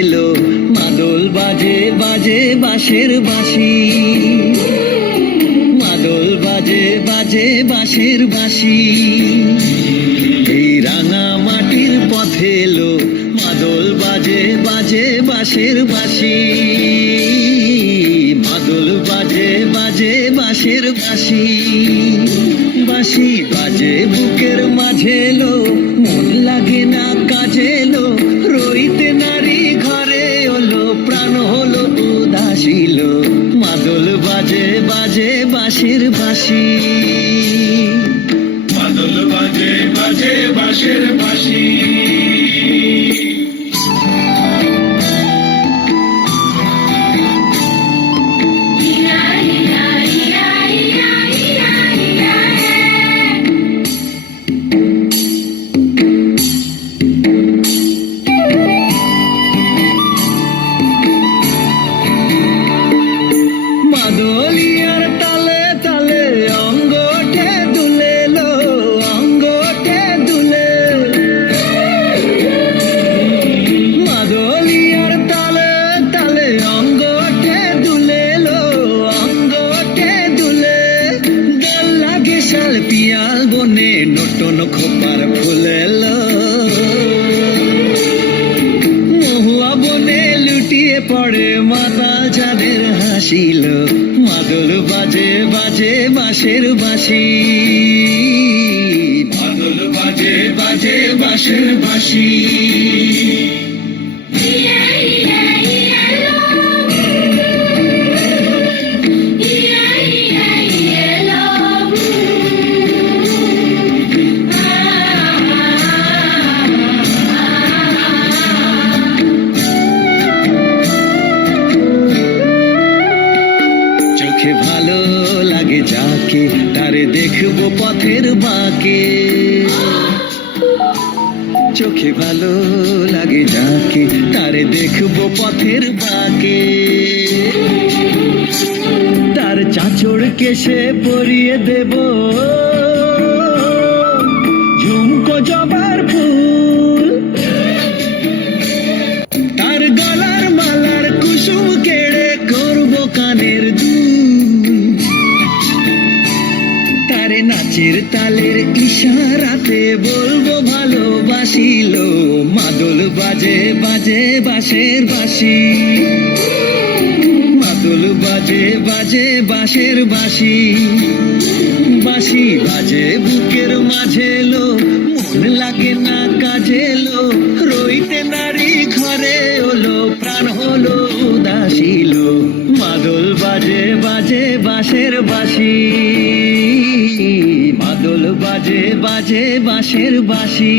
এলো মাদল বাজে বাজে বাঁশের বাঁশি, মাদল বাজে বাজে বাঁশের বাঁশি। এই রাঙা মাটির পথে এলো মাদল বাজে বাজে বাঁশের বাঁশি, মাদল বাজে বাজে বাঁশের বাঁশি। বাঁশি বাজে বুকের মাঝে এলো, মন লাগে না কাজে এলো, রইতে নারী ঘরে হলো, প্রাণ হলো উদাসীল। মাদল বাজে বাজে বাঁশের বাঁশি, মাদল বাজে বাজে বাঁশের বাঁশি। মাদলিয়ার তালে তালে অঙ্গ ওঠে দুলে লো, অঙ্গ ওঠে দুলে। মাদলিয়ার তালে তালে অঙ্গ ওঠে দুলে লো, অঙ্গ ওঠে দুলে। দল লাগে শাল পিয়াল বনে, নটন খোপার ফুলে লো, মহুয়া বনে লুটিয়ে পড়ে মাতাল যাদের হাসিল। মাদল বাজে বাজে বাঁশের বাঁশি, মাদল বাজে বাজে বাঁশের বাঁশি। চোখে ভালো লাগে যাকে, তারে দেখবো পথের বাঁকে। চোখে ভালো লাগে যাকে, তারে দেখবো পথের বাঁকে। তার চাঁচড় কেশে পরিয়ে দেব ঝুমকো জবার ফুল, তার গলার মালার কুসুম কেড়ে করবো কানের দুল। তারে নাচের তালের ইশারাতে বলবো ভালোবাসিল। মাদল বাজে বাজে বাঁশের বাঁশি, মাদল বাজে বাজে বাঁশের বাঁশি। বাঁশি বাজে বুকের মাঝে এলো, মন লাগে না কাজে এলো, রইতে নারী ঘরে হলো, প্রাণ হলো উদাসীল। মাদল বাজে বাজে বাঁশের বাঁশি, মাদল বাজে বাজে বাঁশের বাঁশি।